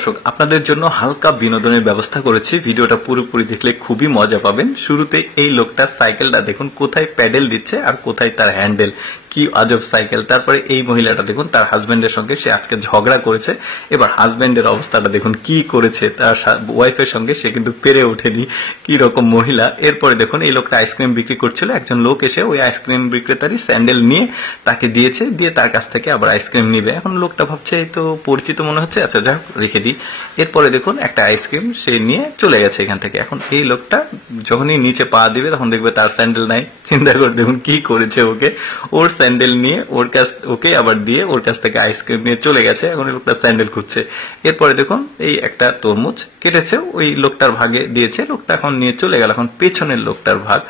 দর্শক আপনাদের জন্য হালকা বিনোদনের ব্যবস্থা করেছি। ভিডিওটা পুরোপুরি দেখলে খুবই মজা পাবেন। শুরুতে এই লোকটা সাইকেলটা দেখুন কোথায় প্যাডেল দিচ্ছে আর কোথায় তার হ্যান্ডেল, কি আজব সাইকেল। তারপরে এই মহিলাটা দেখুন তার হাজবেন্ডের সঙ্গে সে আজকে ঝগড়া করেছে। এবার হাজবেন্ডের অবস্থাটা দেখুন কি করেছে, তার ওয়াইফের সঙ্গে সে কিন্তু পেরে ওঠেনি, কি রকম মহিলা। এরপরে দেখুন এই লোকটা আইসক্রিম বিক্রি করছিল, একজন লোক এসে ওই আইসক্রিম বিক্রেতারই স্যান্ডেল নিয়ে তাকে দিয়েছে, দিয়ে তার কাছ থেকে আবার আইসক্রিম নিবে। এখন লোকটা ভাবছে এই তো পরিচিত মনে হচ্ছে, আচ্ছা যাক রেখে দিই। এরপরে দেখুন একটা আইসক্রিম সে নিয়ে চলে গেছে এখান থেকে। এখন এই লোকটা যখনই নিচে পা দিবে তখন দেখবে তার স্যান্ডেল নাই। চিন্তা করে দেখুন কি করেছে ওকে, ওর স্যান্ডেল নিয়ে ওকে আবার দিয়ে ওর কাছ থেকে আইসক্রিম নিয়ে চলে গেছে। এখন এই লোকটা স্যান্ডেল খুঁজছে। এরপরে দেখুন এই একটা তরমুজ কেটেছে, ওই লোকটার ভাগে দিয়েছে, লোকটা এখন নিয়ে চলে গেল। এখন পেছনের লোকটার ভাগ,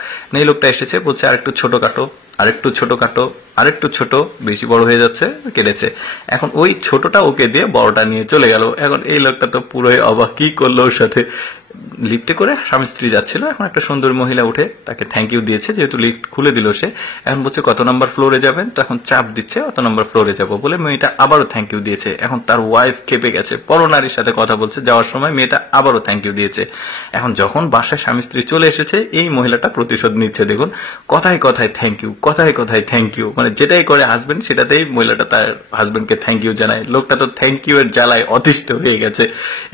এই লোকটা এসেছে বলছে আরেকটু ছোট কাটো, আরেকটু ছোট কাটো, আরেকটু ছোট, বেশি বড় হয়ে যাচ্ছে, কেটেছে। এখন ওই ছোটটা ওকে দিয়ে বড়টা নিয়ে চলে গেল। এখন এই লোকটা তো পুরোই অবাক, কি করলো ওর সাথে। লিফটে করে স্বামী স্ত্রী যাচ্ছিল, এখন একটা সুন্দর মহিলা উঠে তাকে থ্যাংক ইউ দিয়েছে, যেহেতু লিফট খুলে দিল সে। এখন বলছে কত নাম্বার ফ্লোরে যাবেন, তো এখন চাপ দিচ্ছে কত নাম্বার ফ্লোরে যাবো বলে মেয়েটা আবারও থ্যাংক ইউ দিয়েছে। এখন তার ওয়াইফ খেপে গেছে, পরনারীর সাথে কথা বলছে, যাওয়ার সময় মেয়েটা আবারও থ্যাংক ইউ দিয়েছে। এখন যখন বাসায় স্বামী স্ত্রী চলে এসেছে এই মহিলাটা প্রতিশোধ নিচ্ছে। দেখুন কথায় কথায় থ্যাংক ইউ, কথায় কথায় থ্যাংক ইউ, মানে যেটাই করে হাজবেন্ড সেটাতেই মহিলাটা তার হাজবেন্ডকে থ্যাংক ইউ জানায়। লোকটা তো থ্যাংক ইউ এর জ্বালায় অতিষ্ঠ হয়ে গেছে।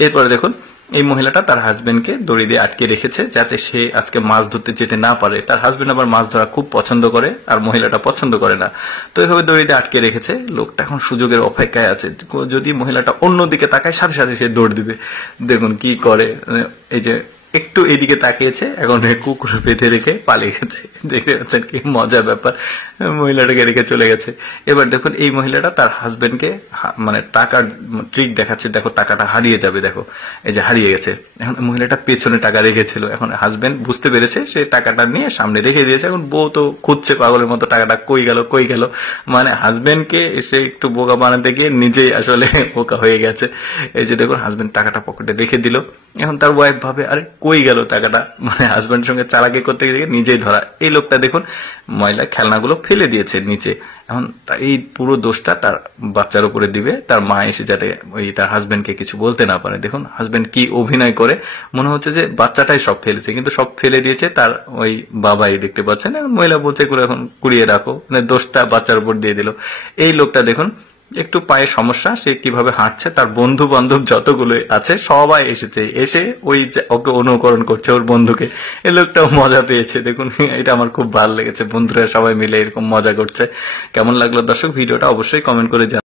এরপরে দেখুন এই মহিলাটা তার হাজবেন্ডকে দড়ি দিয়ে আটকে রেখেছে যাতে সে আজকে মাছ ধরতে যেতে না পারে। তার হাজবেন্ড আবার মাছ ধরা খুব পছন্দ করে আর মহিলাটা পছন্দ করে না, তো এইভাবে দড়ি দিয়ে আটকে রেখেছে। লোকটা এখন সুযোগের অপেক্ষায় আছে, যদি মহিলাটা অন্যদিকে তাকায় সাথে সাথে সে দৌড় দিবে। দেখুন কি করে, এই যে একটু এদিকে তাকিয়েছে, এখন কুকুর বেঁধে রেখে পালিয়ে গেছে। দেখতে পাচ্ছেন কি মজার ব্যাপার, মহিলাটাকে রেখে চলে গেছে। এবার দেখুন এই মহিলাটা তার হাজবেন্ডকে মানে টাকার ট্রিক দেখাচ্ছে, দেখো টাকাটা হারিয়ে যাবে, দেখো এই যে হারিয়ে গেছে। এখন মহিলাটা পেছনে টাকা রেখেছিল, এখন হাজবেন্ড বুঝতে পেরেছে, সে টাকাটা নিয়ে সামনে রেখে দিয়েছে। এখন বউ তো খুঁজছে পাগলের মতো টাকাটা কই গেল কই গেল, মানে হাজবেন্ডকে এসে একটু বোকা বানাতে গিয়ে নিজেই আসলে বোকা হয়ে গেছে। এই যে দেখুন হাজবেন্ড টাকাটা পকেটে রেখে দিল। এখন তার ওয়াইফ ভাবে আরে কই গেল টাকাটা, মানে হাজবেন্ডের সঙ্গে চালাকি করতে গিয়ে নিজেই ধরা। এই লোকটা দেখুন মহিলা খেলনাগুলো ফেলে দিয়েছে নিচে। এখন এই পুরো দোষটা তার বাচ্চার উপরে দিবে, তার মা এসে যাতে ওই তার হাজবেন্ডকে কিছু বলতে না পারে। দেখুন হাজবেন্ড কি অভিনয় করে, মনে হচ্ছে যে বাচ্চাটাই সব ফেলেছে, কিন্তু সব ফেলে দিয়েছে তার ওই বাবাই, দেখতে পাচ্ছেন। এখন মহিলা বলছে এখন কুড়িয়ে রাখো, মানে দোষটা বাচ্চার উপর দিয়ে দিল। এই লোকটা দেখুন একটু পায়ে সমস্যা, সে কিভাবে হাঁটছে, তার বন্ধু বান্ধব যতগুলো আছে সবাই এসেছে, এসে ওই ওকে অনুকরণ করছে ওর বন্ধুকে। এই লোকটাও মজা পেয়েছে। দেখুন এটা আমার খুব ভালো লেগেছে, বন্ধুরা সবাই মিলে এরকম মজা করছে। কেমন লাগলো দর্শক ভিডিওটা অবশ্যই কমেন্ট করে জানান।